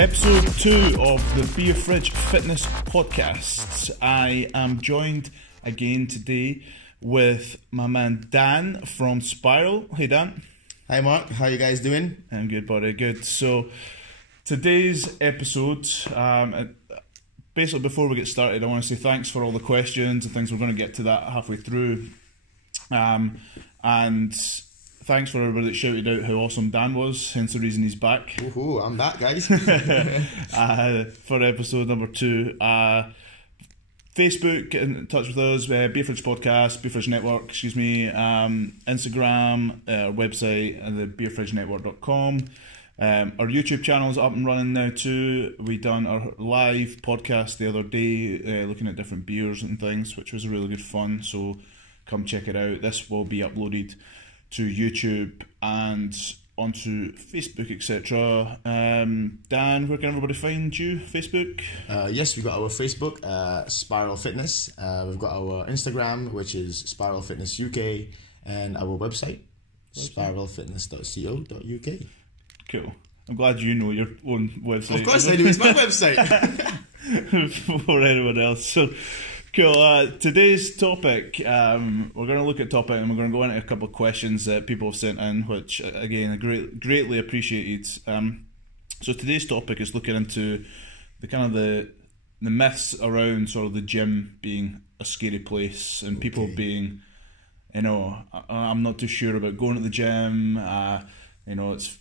Episode 2 of the Beer Fridge Fitness Podcast. I am joined again today with my man Dan from Spiral. Hey Dan. Hi Mark, how you guys doing? I'm good, buddy, good. So today's episode, basically before we get started, I want to say thanks for all the questions and things. We're going to get to that halfway through. And thanks for everybody that shouted out how awesome Dan was, hence the reason he's back. Woohoo, I'm back, guys. For episode number 2. Facebook, get in touch with us, Beer Fridge Podcast, Beer Fridge Network, Instagram, our website, the beerfridgenetwork.com. Our YouTube channel is up and running now too. We done our live podcast the other day, looking at different beers and things, which was really good fun, so come check it out. This will be uploaded to YouTube and onto Facebook, etc. Dan, where can everybody find you? Facebook? Yes, we've got our Facebook, Spiral Fitness. We've got our Instagram, which is Spiral Fitness UK, and our website, spiralfitness.co.uk. Cool. I'm glad you know your own website. Of course I do, it's my website. For anyone else. So, cool. Today's topic, we're going to look at topic and we're going to go into a couple of questions that people have sent in, which again I greatly appreciated. So today's topic is looking into the kind of the myths around sort of the gym being a scary place and people being, you know, I'm not too sure about going to the gym. You know, it's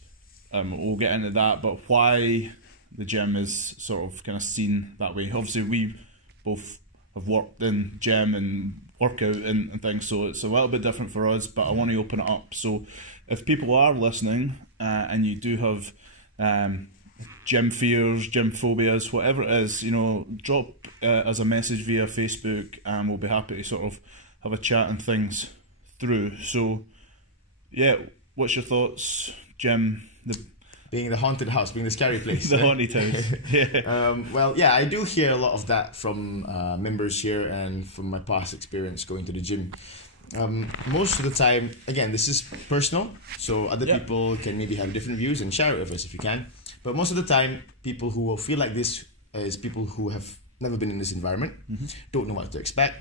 we'll get into that, but why the gym is sort of kind of seen that way. Obviously, we both have worked in gym and workout and things, so it's a little bit different for us, but I want to open it up. So if people are listening and you do have gym fears, gym phobias, whatever it is, you know, drop us a message via Facebook and we'll be happy to sort of have a chat and things through. So yeah, what's your thoughts, gym? Being the haunted house, being the scary place. The haunted house, yeah. Well, yeah, I do hear a lot of that from members here and from my past experience going to the gym. Most of the time, again, this is personal, so other people can maybe have different views and share it with us if you can. But most of the time, people who will feel like this is people who have never been in this environment, don't know what to expect.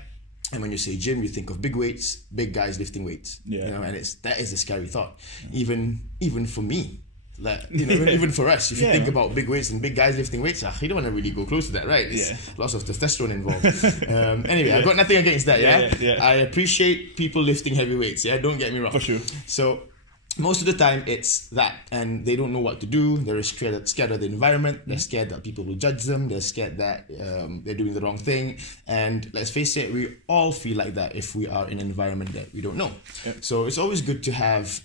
And when you say gym, you think of big weights, big guys lifting weights. Yeah. You know, and that is a scary thought. Even for me. Like, you know, even for us, if you think about big weights and big guys lifting weights, you don't want to really go close to that, right? It's lots of testosterone involved. Anyway, I've got nothing against that, I appreciate people lifting heavy weights, don't get me wrong. For sure. So, most of the time, it's that, and they don't know what to do. They're scared of the environment. They're scared that people will judge them. They're scared that they're doing the wrong thing. And let's face it, we all feel like that if we are in an environment that we don't know. Yep. So, it's always good to have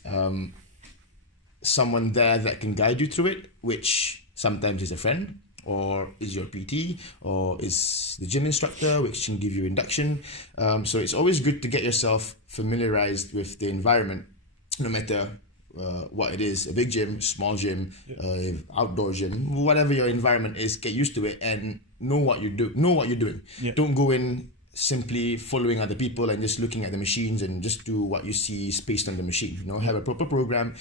someone there that can guide you through it, which sometimes is a friend, or is your PT, or is the gym instructor, which can give you induction. So it's always good to get yourself familiarized with the environment, no matter what it is, a big gym, small gym, outdoor gym, whatever your environment is. Get used to it and know what you're doing. Don't go in simply following other people and just looking at the machines and just do what you see spaced on the machine. You know, have a proper program,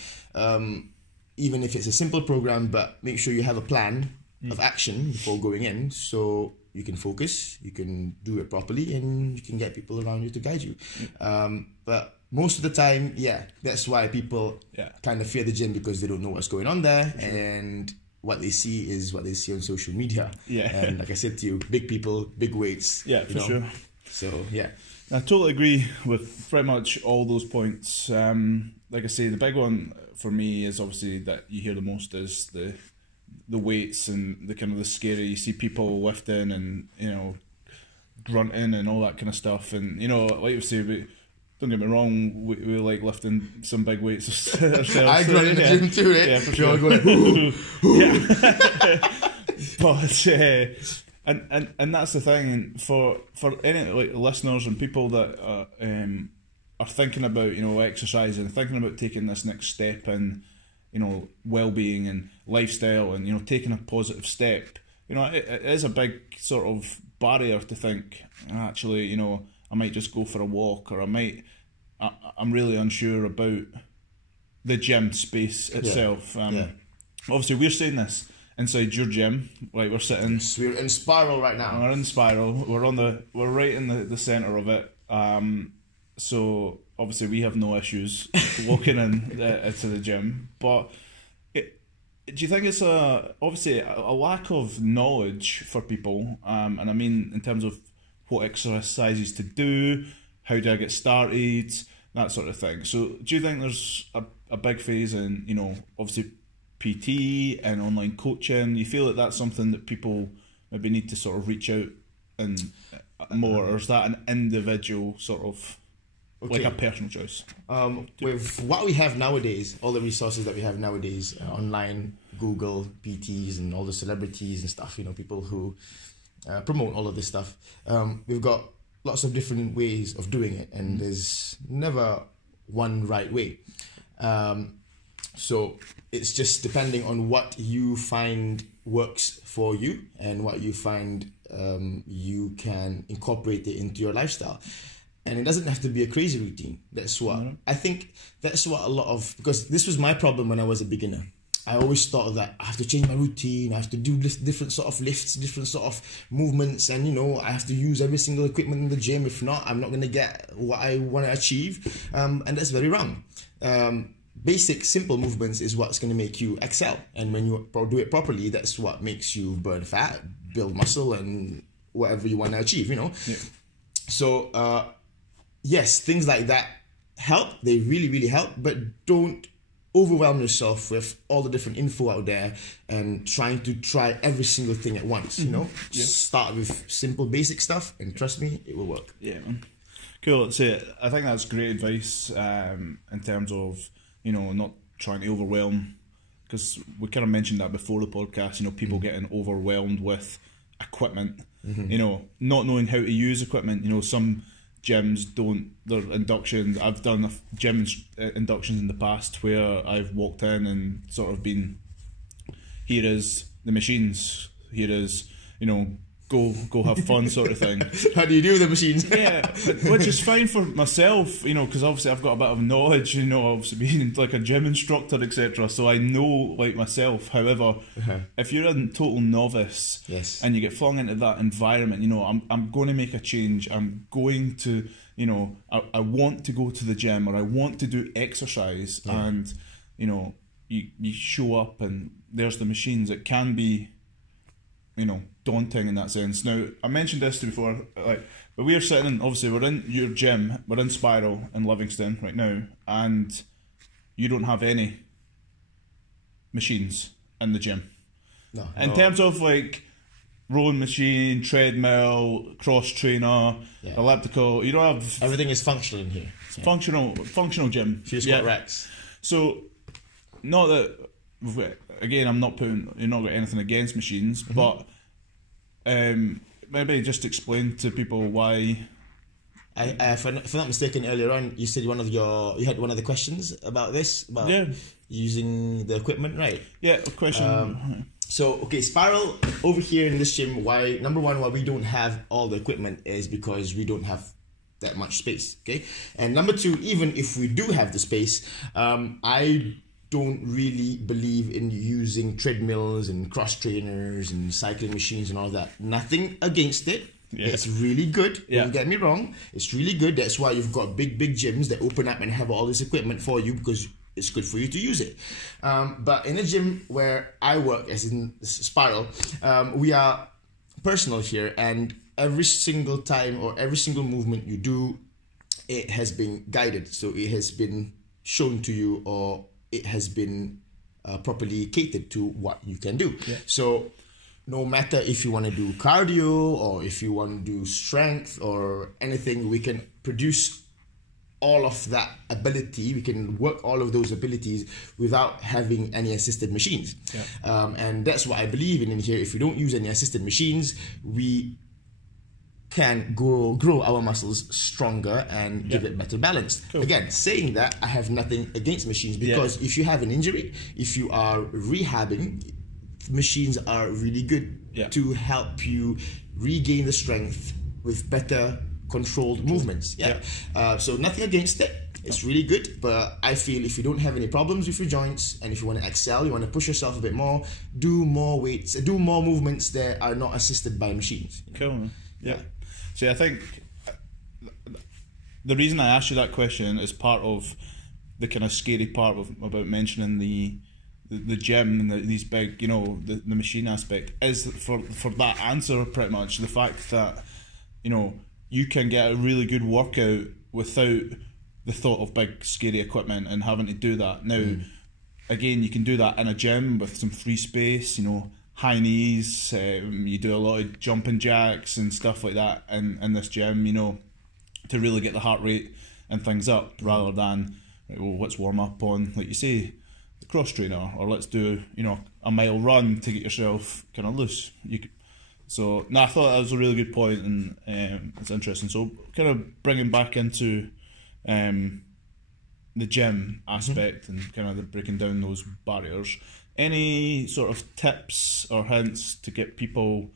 even if it's a simple program, but make sure you have a plan of action before going in, so you can focus, you can do it properly, and you can get people around you to guide you. But most of the time, that's why people kind of fear the gym, because they don't know what's going on there, and what they see is what they see on social media. And like I said to you, big people, big weights. For sure. So, I totally agree with pretty much all those points. Like I say, the big one for me is obviously that you hear the most is the weights and the kind of the scary. You see people lifting and, you know, grunting and all that kind of stuff. And, you know, like you say, don't get me wrong, we like lifting some big weights ourselves. I grunt in the gym too, right? Yeah, for sure. But and that's the thing. And for any like listeners and people that are thinking about, you know, exercising, thinking about taking this next step in, you know, well-being and lifestyle, and, you know, taking a positive step, you know, it is a big sort of barrier to think, actually, you know, I might just go for a walk, or I'm really unsure about the gym space itself. Obviously, we're saying this inside your gym. Like we're sitting. So we're in Spiral right now. We're in Spiral. We're right in the center of it. So obviously we have no issues walking into the gym. But do you think it's obviously a lack of knowledge for people? And I mean in terms of what exercises to do, how do I get started, that sort of thing. So do you think there's a big phase in, you know, obviously PT and online coaching? You feel that that's something that people maybe need to sort of reach out and more, or is that an individual sort of like a personal choice? With what we have nowadays, all the resources that we have nowadays, online, Google, PTs, and all the celebrities and stuff, you know, people who promote all of this stuff. We've got lots of different ways of doing it, and there's never one right way. So it's just depending on what you find works for you and what you find you can incorporate it into your lifestyle. And it doesn't have to be a crazy routine. That's what I think. That's what a lot of, because this was my problem when I was a beginner. I always thought that I have to change my routine, I have to do different sort of lifts, different sort of movements, and you know, I have to use every single equipment in the gym. If not, I'm not going to get what I want to achieve, and that's very wrong. Basic, simple movements is what's going to make you excel, and when you do it properly, that's what makes you burn fat, build muscle, and whatever you want to achieve, you know. Yeah. So, yes, things like that help. They really, really help, but don't overwhelm yourself with all the different info out there and trying to try every single thing at once, you know. Yeah. Start with simple basic stuff, and trust me, it will work. Yeah, man. Cool. So I think that's great advice in terms of, you know, not trying to overwhelm, because we kind of mentioned that before the podcast, you know, people getting overwhelmed with equipment, you know, not knowing how to use equipment. You know, some gyms don't, their inductions, I've done gym inductions in the past where I've walked in and sort of been, here is the machines, here is, you know, go have fun sort of thing. How do you do with the machines? Yeah, which is fine for myself, you know, because obviously I've got a bit of knowledge, you know, obviously being like a gym instructor, etc. So I know, like myself. However, if you're a total novice, and you get flung into that environment, you know, I'm going to make a change. I'm going to, you know, I want to go to the gym, or I want to do exercise, and you know, you show up and there's the machines. It can be, you know, daunting in that sense. Now, I mentioned this to you before, like, but we are sitting in, obviously we're in your gym, we're in Spiral in Livingston right now, and you don't have any machines in the gym. No. In terms of like rowing machine, treadmill, cross trainer, elliptical, you don't have... Everything is functional in here. Functional gym. Few squat racks. So, not that, again, I'm not putting, you're not got anything against machines, but maybe just explain to people why. If I'm not mistaken, earlier on you said you had one of the questions about this, about using the equipment, right? Yeah, a question. So okay, Spiral over here in this gym, why number one, why we don't have all the equipment is because we don't have that much space. Okay, and number two, even if we do have the space, I don't really believe in using treadmills and cross trainers and cycling machines and all that. Nothing against it. It's really good. Don't get me wrong. It's really good. That's why you've got big gyms that open up and have all this equipment for you, because it's good for you to use it. But in a gym where I work, as in Spiral, we are personal here, and every single time or every single movement you do, it has been guided. So it has been shown to you, or it has been properly catered to what you can do. So no matter if you want to do cardio or if you want to do strength or anything, we can produce all of that ability. We can work all of those abilities without having any assisted machines. And that's what I believe in here. If we don't use any assisted machines, we can grow our muscles stronger and give it better balance. Again, saying that, I have nothing against machines, because if you have an injury, if you are rehabbing, machines are really good to help you regain the strength with better controlled movements. So nothing against it. It's really good, but I feel if you don't have any problems with your joints, and if you want to excel, you want to push yourself a bit more, do more weights, do more movements that are not assisted by machines. Cool, man. Yeah. See, I think the reason I asked you that question is part of the kind of scary part about mentioning the gym and these big, you know, the machine aspect is for that answer pretty much the fact that, you know, you can get a really good workout without the thought of big scary equipment and having to do that. Now, again, you can do that in a gym with some free space, you know, high knees, you do a lot of jumping jacks and stuff like that in this gym, you know, to really get the heart rate and things up, rather than, right, well, let's warm up on, like you say, the cross trainer, or let's do, you know, a mile run to get yourself kind of loose. So I thought that was a really good point, and it's interesting. So kind of bringing back into the gym aspect and kind of the breaking down those barriers, any sort of tips or hints to get people,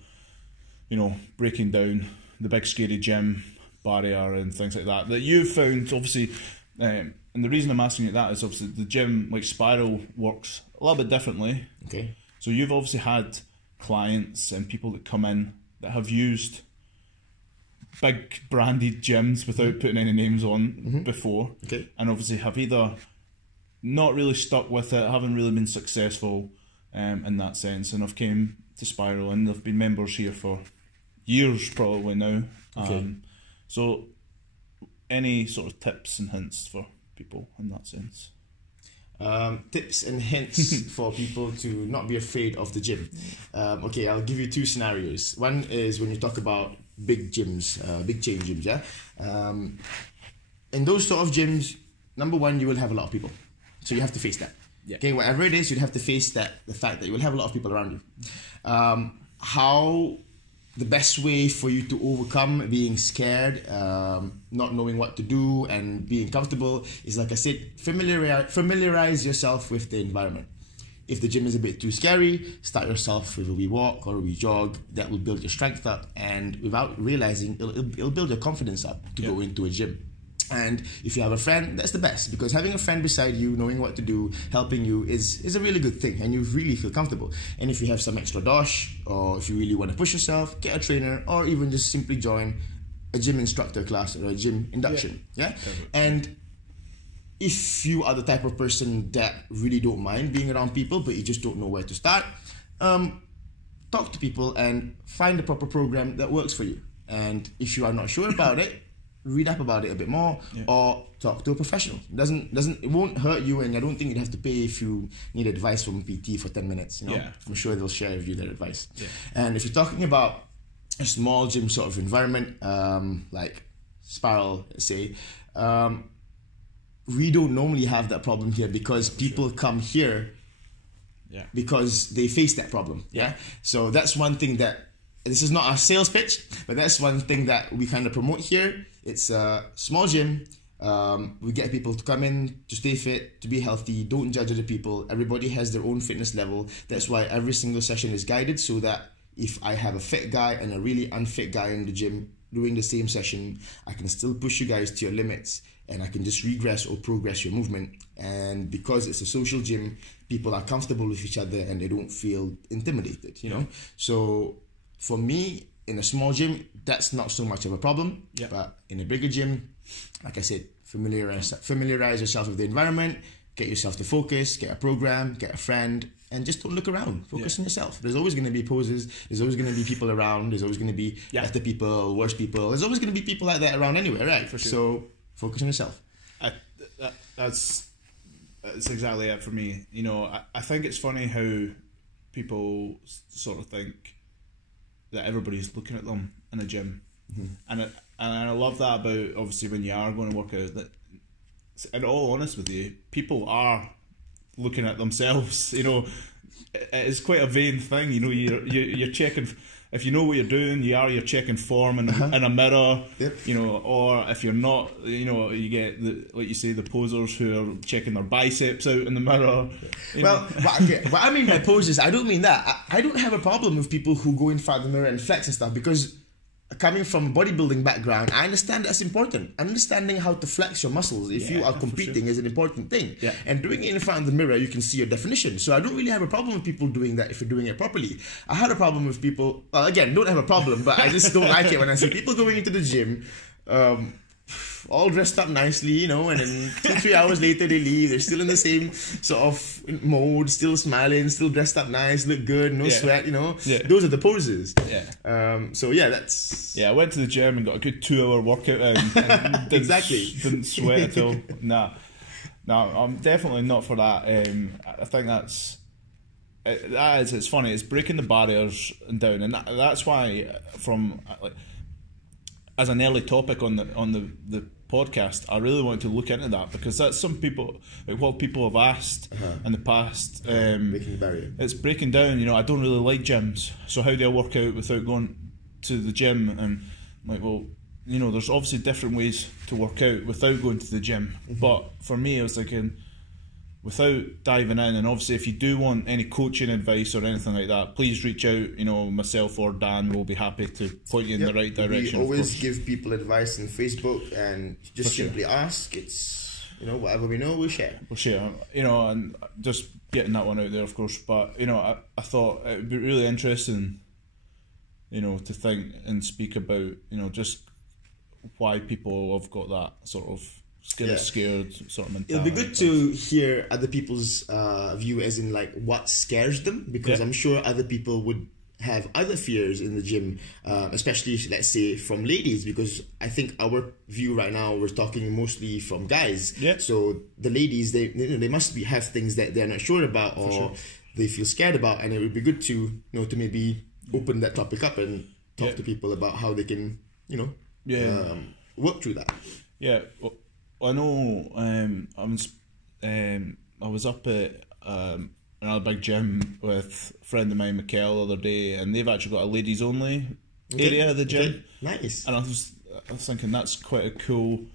you know, breaking down the big scary gym barrier and things like that you've found? Obviously, and the reason I'm asking you that is obviously the gym, like Spiral, works a little bit differently. Okay. So you've obviously had clients and people that come in that have used big branded gyms without putting any names on before, and obviously have either not really stuck with it, haven't really been successful in that sense, and have came to Spiral and they've been members here for years probably now. So any sort of tips and hints for people in that sense? Tips and hints for people to not be afraid of the gym. Okay, I'll give you two scenarios. One is when you talk about big gyms, big chain gyms, in those sort of gyms, number one, you will have a lot of people. So you have to face that. Okay, whatever it is, you'd have to face that, the fact that you will have a lot of people around you. How the best way for you to overcome being scared, not knowing what to do, and being comfortable is, like I said, familiarize yourself with the environment. If the gym is a bit too scary, start yourself with a wee walk or a wee jog. That will build your strength up, and without realizing, it'll build your confidence up to go into a gym. And if you have a friend, that's the best, because having a friend beside you, knowing what to do, helping you is a really good thing, and you really feel comfortable. And if you have some extra dosh, or if you really want to push yourself, get a trainer, or even just simply join a gym instructor class or a gym induction. And if you are the type of person that really don't mind being around people, but you just don't know where to start, talk to people and find the proper program that works for you. And if you are not sure about it, read up about it a bit more, or talk to a professional. It won't hurt you, and I don't think you'd have to pay if you need advice from a PT for 10 minutes. You know, I'm sure they'll share with you their advice. And if you're talking about a small gym sort of environment, like Spiral, let's say, we don't normally have that problem here, because people come here because they face that problem. So that's one thing that, this is not our sales pitch, but that's one thing that we kind of promote here. It's a small gym. We get people to come in to stay fit, to be healthy. Don't judge other people. Everybody has their own fitness level. That's why every single session is guided, so that if I have a fit guy and a really unfit guy in the gym doing the same session, I can still push you guys to your limits, and I can just regress or progress your movement. And because it's a social gym, people are comfortable with each other and they don't feel intimidated, you know? So for me, in a small gym, that's not so much of a problem. But in a bigger gym, like I said, familiarize yourself with the environment, get yourself to focus, get a program, get a friend, and just don't look around. Focus on yourself. There's always going to be poses. There's always going to be people around. There's always going to be better people, worse people. There's always going to be people like that around anyway, right? For sure. So focus on yourself. That's exactly it for me. You know, I think it's funny how people sort of think that everybody's looking at them in a gym, and I love that about, obviously, when you are going to work out, that, in all honesty with you, people are looking at themselves. You know, it's quite a vain thing. You know, you're checking. If you know what you're doing, you're checking form in a mirror. You know, or if you're not, you know, you get like you say, the posers who are checking their biceps out in the mirror. What I mean by poses, I don't mean that. I don't have a problem with people who go in front of the mirror and flex and stuff, because coming from a bodybuilding background, I understand that's important. Understanding how to flex your muscles if you are competing is an important thing. Yeah. And doing it in front of the mirror, you can see your definition. So I don't really have a problem with people doing that if you're doing it properly. I had a problem with people, well, again, don't have a problem, but I just don't like it when I see people going into the gym, all dressed up nicely, you know, and then 2-3 hours later they leave. They're still in the same sort of mode, still smiling, still dressed up nice, look good, no sweat, you know. Yeah. Those are the poses. Yeah. So yeah, that's... Yeah, I went to the gym and got a good 2-hour workout and didn't, Exactly. Didn't sweat at all. Nah. No, I'm definitely not for that. I think it's funny. It's breaking the barriers down, and that's why from like as an early topic on the podcast, I really want to look into that, because that's some people, like what people have asked in the past. Breaking the barrier. It's breaking down. You know, I don't really like gyms, so how do I work out without going to the gym? And I'm like, well, you know, there's obviously different ways to work out without going to the gym. But for me, I was thinking, without diving in, and obviously if you do want any coaching advice or anything like that, please reach out. You know, myself or Dan will be happy to point you in the right direction. We always give people advice on Facebook, and just simply ask. It's, you know, whatever we know, we'll share. We'll share, you know, and just getting that one out there, of course. But, you know, I thought it would be really interesting, you know, to think and speak about, you know, just why people have got that sort of scared sort of mentality. It'll be good to hear other people's view, as in like what scares them, because I'm sure other people would have other fears in the gym, especially let's say from ladies, because I think our view right now, we're talking mostly from guys. So the ladies, they must have things that they're not sure about, or they feel scared about, and it would be good to, you know, to maybe open that topic up and talk to people about how they can, you know, work through that. Yeah, well, I know. I was up at another big gym with a friend of mine, Mikel, the other day, and they've actually got a ladies only area of the gym. Nice. And I was thinking that's quite a cool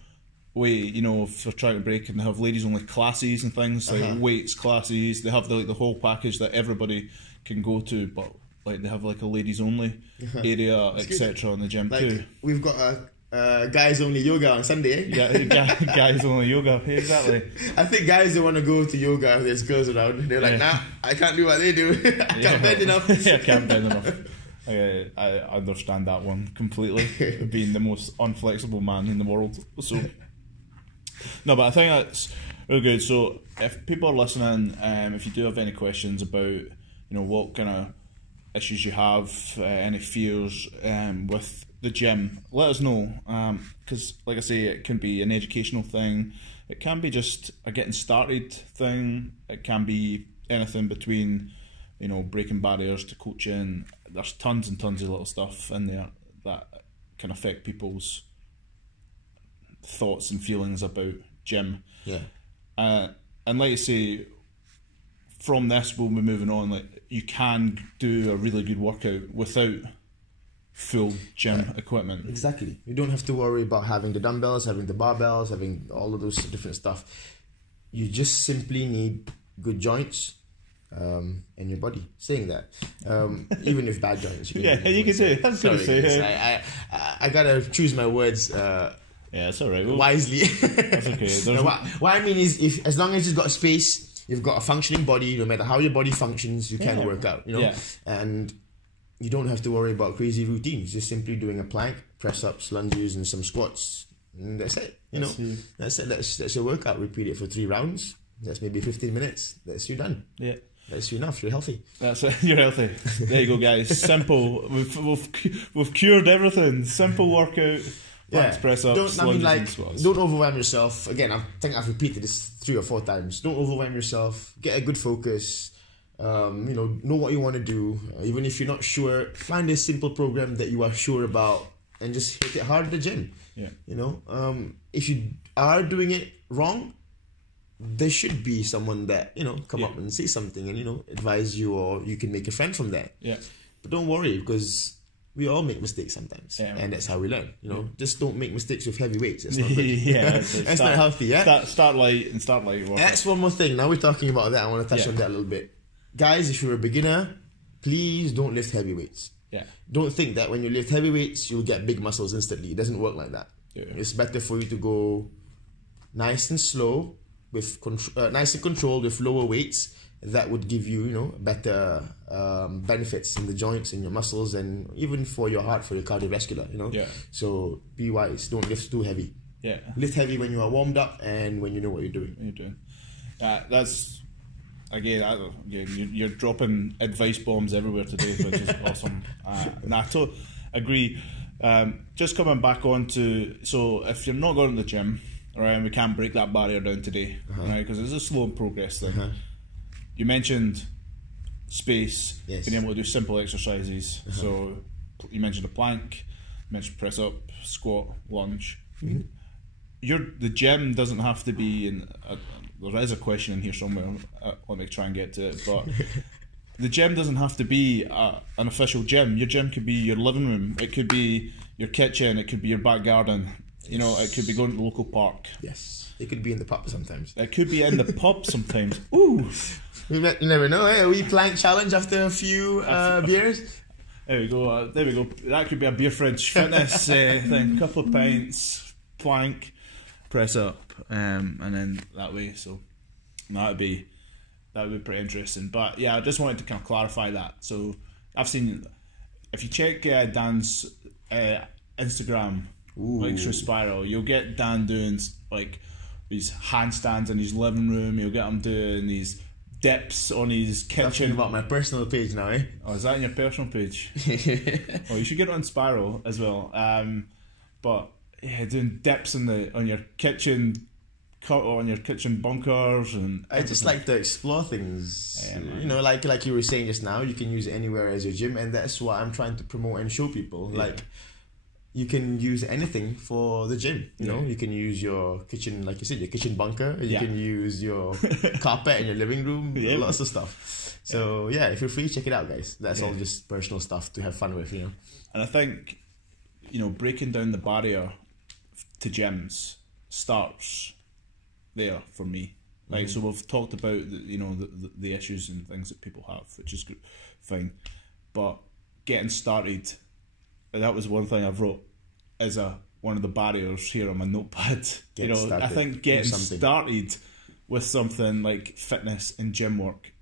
way, you know, if they're trying to break, and they have ladies only classes and things, like weights classes. They have the whole package that everybody can go to, but like they have like a ladies only area, etc. in the gym too. We've got a guys only yoga on Sunday. Guys only yoga, exactly. I think guys don't want to go to yoga if there's girls around. They're like, nah, I can't do what they do. I can't bend enough. I can't bend enough. I understand that one completely, being the most unflexible man in the world. So no, but I think that's really good. So if people are listening, if you do have any questions about, you know, what kind of issues you have, any fears with the gym, let us know, because like I say, it can be an educational thing, it can be just a getting started thing, it can be anything between, you know, breaking barriers to coaching. There's tons and tons of little stuff in there that can affect people's thoughts and feelings about gym. And like I say, from this we'll be moving on, like you can do a really good workout without full gym equipment. Exactly. You don't have to worry about having the dumbbells, having the barbells, having all of those different stuff. You just simply need good joints in your body. Saying that, even if bad joints, you can say it. Sorry, I gotta choose my words. It's all right. Wisely. That's okay. What I mean is, if as long as you've got space, you've got a functioning body. No matter how your body functions, you can work out. You know, and you don't have to worry about crazy routines. Just simply doing a plank, press ups, lunges, and some squats, and that's it. You know, that's it. That's your workout. Repeat it for 3 rounds. That's maybe 15 minutes. That's you done. Yeah. That's you enough. You're healthy. That's it. You're healthy. There you go, guys. Simple. We've cured everything. Simple workout. Planks, press ups, lunges, and squats. Don't overwhelm yourself. Again, I think I've repeated this 3 or 4 times. Don't overwhelm yourself. Get a good focus. Know what you want to do. Even if you're not sure, find a simple program that you are sure about and just hit it hard at the gym. Yeah. You know, if you are doing it wrong, there should be someone that, you know, come up and say something and, you know, advise you, or you can make a friend from that. Yeah. But don't worry, because we all make mistakes sometimes, and that's how we learn. You know, just don't make mistakes with heavy weights. That's not good. That's not healthy. Yeah. Start light. That's one more thing. Now we're talking about that. I want to touch on that a little bit. Guys, if you're a beginner, please don't lift heavy weights. Yeah. Don't think that when you lift heavy weights, you'll get big muscles instantly. It doesn't work like that. Yeah. It's better for you to go nice and slow, with nice and controlled with lower weights. That would give you, you know, better benefits in the joints and your muscles, and even for your heart, for your cardiovascular, you know. Yeah. So be wise. Don't lift too heavy. Yeah. Lift heavy when you are warmed up and when you know what you're doing. That's again, you're dropping advice bombs everywhere today, which is awesome. I totally agree. Just coming back on to, so if you're not going to the gym, all right, and we can't break that barrier down today, right, because it's a slow progress thing. You mentioned space, Yes. being able to do simple exercises. So you mentioned a plank, you mentioned press up, squat, lunge. The gym doesn't have to be in. There is a question in here somewhere. Let me try and get to it. But the gym doesn't have to be an official gym. Your gym could be your living room. It could be your kitchen. It could be your back garden. You know, it could be going to the local park. Yes. It could be in the pub sometimes. It could be in the pub sometimes. Ooh. You never know, eh? A wee plank challenge after a few beers. There we go. There we go. That could be a beer fridge fitness thing. Couple of pints, plank, press up, and then that way. So that would be pretty interesting. But yeah, I just wanted to kind of clarify that. So I've seen, if you check Dan's Instagram, like through Spiral, you'll get Dan doing like these handstands in his living room. You'll get him doing these dips on his kitchen. Talking about my personal page now, eh? Oh, is that in your personal page? Oh, you should get it on Spiral as well. But yeah, doing dips on your kitchen bunkers and I just like to explore things. Yeah, you know, like you were saying just now, you can use it anywhere as your gym, and that's what I'm trying to promote and show people. Yeah. Like, you can use anything for the gym. You know, Yeah. you can use your kitchen, like you said, your kitchen bunker. You can use your carpet in your living room. Yeah. Lots of stuff. So yeah, if you're free, check it out, guys. That's all just personal stuff to have fun with. You know. And I think, you know, breaking down the barrier to gyms starts there for me. Like, so we've talked about the issues and things that people have, which is good, fine. But getting started, that was one thing I've wrote as one of the barriers here on my notepad. I think getting started with something like fitness and gym work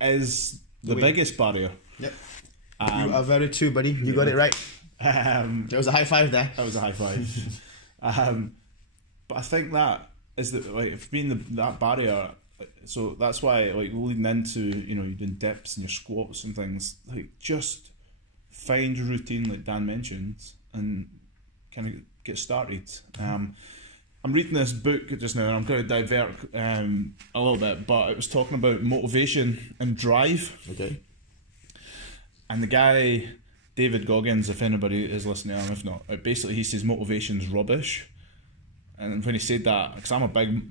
is the biggest barrier. Yep. You are very true, buddy. You got it right. There was a high five there. That was a high five. But I think that is that barrier. So that's why, like, leading into, you're doing dips and your squats and things, like, just find your routine like Dan mentioned and kind of get started. I'm reading this book just now, and I'm going to divert a little bit, but it was talking about motivation and drive. Okay. And the guy, David Goggins, if anybody is listening to him, if not, basically he says motivation's rubbish. And when he said that, because I'm a big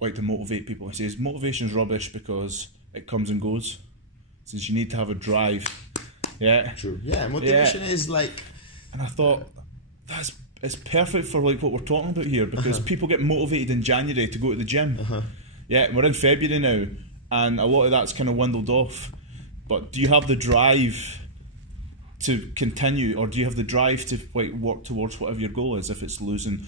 like to motivate people, he says motivation's rubbish because it comes and goes. Since you need to have a drive. Yeah. True. Yeah, motivation is like... And I thought, it's perfect for like what we're talking about here, because people get motivated in January to go to the gym. Yeah, we're in February now, and a lot of that's kind of dwindled off. But do you have the drive to continue, or do you have the drive to like work towards whatever your goal is? If it's losing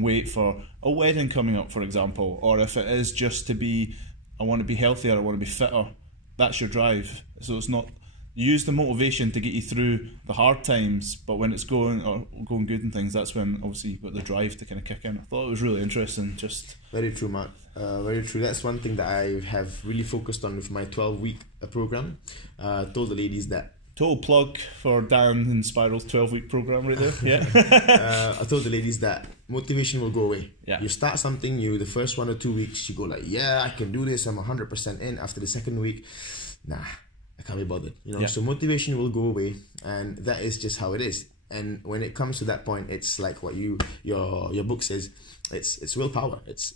weight for a wedding coming up, for example, or if it is just to be, I want to be healthier, I want to be fitter, that's your drive. So it's not, use the motivation to get you through the hard times, but when it's going good and things, that's when obviously you've got the drive to kind of kick in. I thought it was really interesting. Just very true, Mark. Very true. That's one thing that I have really focused on with my 12-week program. Told the ladies that. Total plug for Dan and Spiral's 12-week program right there. Yeah. I told the ladies that motivation will go away. Yeah. You start something new, the first 1 or 2 weeks, you go like, yeah, I can do this, I'm 100% in. After the second week, nah, I can't be bothered. So motivation will go away, and that is just how it is. And when it comes to that point, it's like what your book says. It's willpower. It's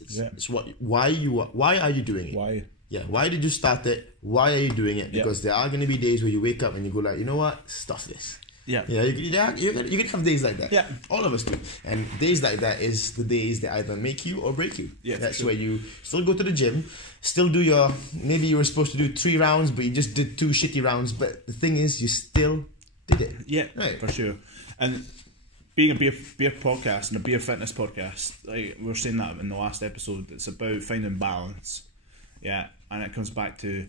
why are you doing it? Why? Yeah, why did you start it? Why are you doing it? Because there are going to be days where you wake up and you go like, you know what? Stuff this. Yeah. Yeah, you can have days like that. Yeah. All of us do. And days like that is the days that either make you or break you. Yeah. That's where you still go to the gym, still do maybe you were supposed to do 3 rounds, but you just did 2 shitty rounds. But the thing is, you still did it. Yeah, Right. for sure. And being a beer podcast and a beer fitness podcast, like we were saying that in the last episode, it's about finding balance. Yeah, and it comes back to,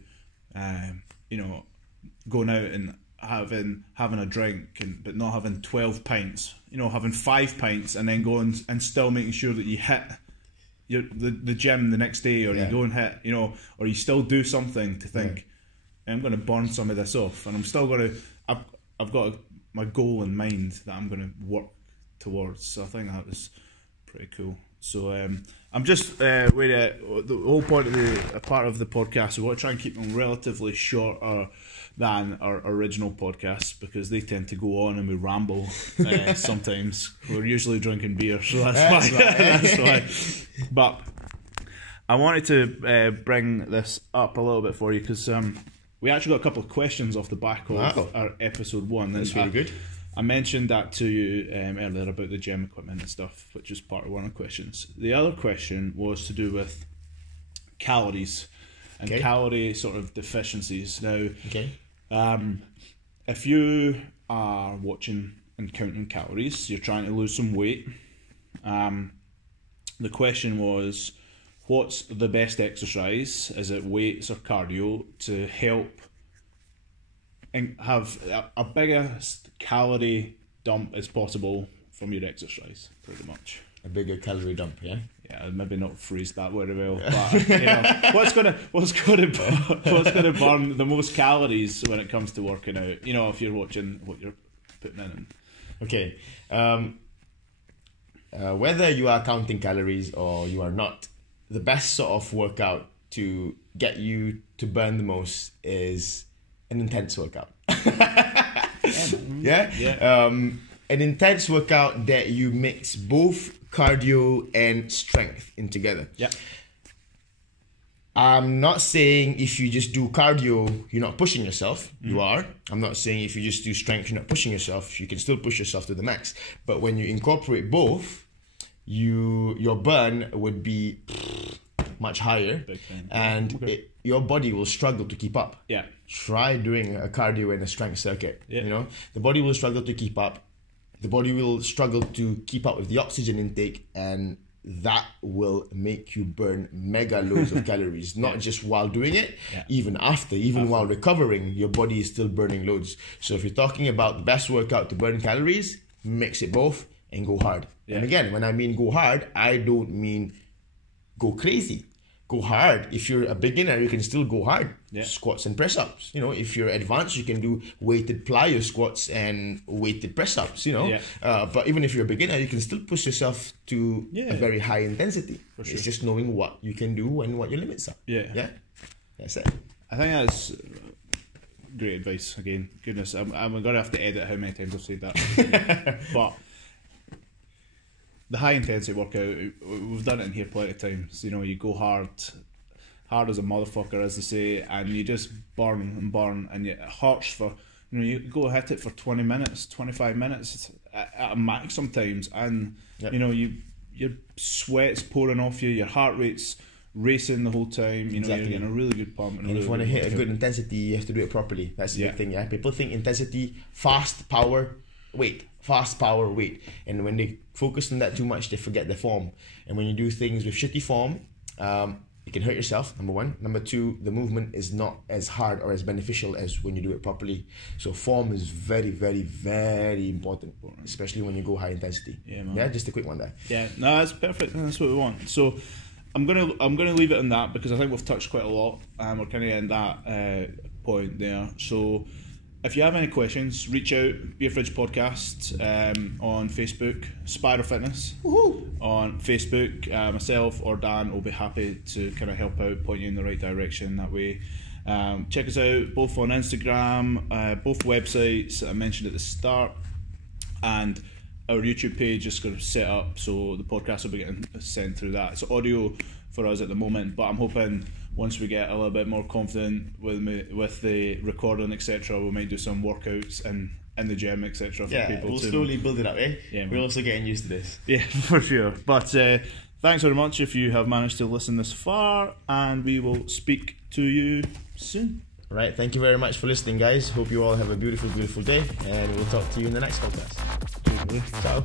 going out and having a drink, but not having 12 pints. Having 5 pints and then going and still making sure that you hit the gym the next day, or you go and hit, or you still do something to think, I'm going to burn some of this off, and I'm still going to. I've got my goal in mind that I'm going to work towards. So I think that was pretty cool. So I'm just the whole point of a part of the podcast. We want to try and keep them relatively shorter than our original podcasts, because they tend to go on and we ramble sometimes. We're usually drinking beer, so that's why. That's why. But I wanted to bring this up a little bit for you, because we actually got a couple of questions off the back of our episode 1. That's really good. I mentioned that to you earlier about the gym equipment and stuff, which is part of one of the questions. The other question was to do with calories and calorie sort of deficiencies. Now, if you are watching and counting calories, you're trying to lose some weight. The question was, what's the best exercise? Is it weights or cardio to help and have a biggest calorie dump as possible from your exercise, pretty much? A bigger calorie dump, yeah. Yeah, maybe not phrase that very well, but what's gonna burn the most calories when it comes to working out? If you're watching what you're putting in. Okay, whether you are counting calories or you are not, the best sort of workout to get you to burn the most is an intense workout. An intense workout that you mix both cardio and strength in together. Yeah. I'm not saying if you just do cardio, you're not pushing yourself. You are. I'm not saying if you just do strength, you're not pushing yourself. You can still push yourself to the max. But when you incorporate both, your burn would be much higher, and your body will struggle to keep up. Yeah. Try doing a cardio and a strength circuit. Yeah. The body will struggle to keep up. The body will struggle to keep up with the oxygen intake, and that will make you burn mega loads of calories, not just while doing it, even after, while recovering, your body is still burning loads. So if you're talking about the best workout to burn calories, mix it both and go hard. Yeah. And again, when I mean go hard, I don't mean go crazy. Go hard. If you're a beginner, you can still go hard. Yeah. Squats and press ups. If you're advanced, you can do weighted plyo squats and weighted press ups. But even if you're a beginner, you can still push yourself to a very high intensity. For sure. It's just knowing what you can do and what your limits are. Yeah. That's it. I think that's great advice. Again, goodness, I'm gonna have to edit how many times I've said that. But the high intensity workout, we've done it in here plenty of times. You go hard as a motherfucker, as they say, and you just burn, and it hurts for, you go hit it for 20 minutes, 25 minutes at a max sometimes, and your sweat's pouring off you, your heart rate's racing the whole time. You're getting a really good pump. And if you want to hit a good intensity, you have to do it properly. That's the big thing. Yeah, people think intensity, fast power, weight. And when they focus on that too much, they forget the form. And when you do things with shitty form, you can hurt yourself, number one. Number two, the movement is not as hard or as beneficial as when you do it properly. So form is very, very, very important, especially when you go high intensity. Yeah, just a quick one there. Yeah, no, that's perfect. That's what we want. So I'm gonna leave it on that, because I think we've touched quite a lot. We're kind of in that point there. So if you have any questions, reach out. Beer Fridge Podcast on Facebook, Spiral Fitness on Facebook. Myself or Dan will be happy to kind of help out, point you in the right direction that way. Check us out both on Instagram, both websites that I mentioned at the start, and our YouTube page is going to set up, so the podcast will be getting sent through that. It's audio for us at the moment, but I'm hoping once we get a little bit more confident with the recording, etc., we might do some workouts in the gym, etc. for people. We'll slowly build it up, eh? Yeah, we're also getting used to this. Yeah, for sure. But thanks very much if you have managed to listen this far, and we will speak to you soon. All right. Thank you very much for listening, guys. Hope you all have a beautiful, beautiful day, and we'll talk to you in the next podcast. Ciao.